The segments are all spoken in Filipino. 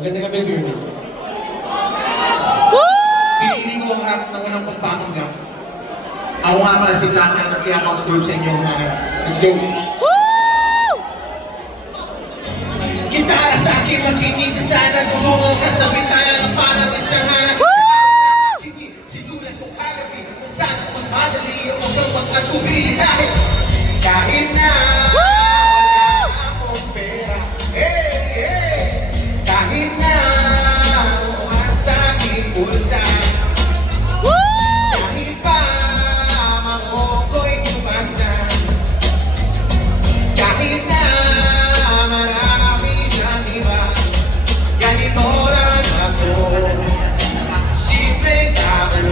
Maganda ka, baby Ernie. Pinili ko ang rap ng walang pagpapanggap. Ako nga pala si Black na nag-i-account group sa inyo. Let's go! Gitara sa akin, makinig ka sana. Tumungo ka sa bitaya na parang isang hanap. Sinulat ko kagabi kung saan ko magmadali o huwag kang mag-atubili dahil kahit na wala akong pera. Hey, hey! Kahit na wala sa aking bulsa. Kahit pa makoko'y tumas na. Kahit na marami siyang iba. Ganito lang ako. Simpleng tao.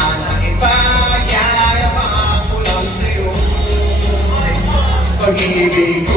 Ang ipagyayaman ko lang sa'yo. Pag-ibig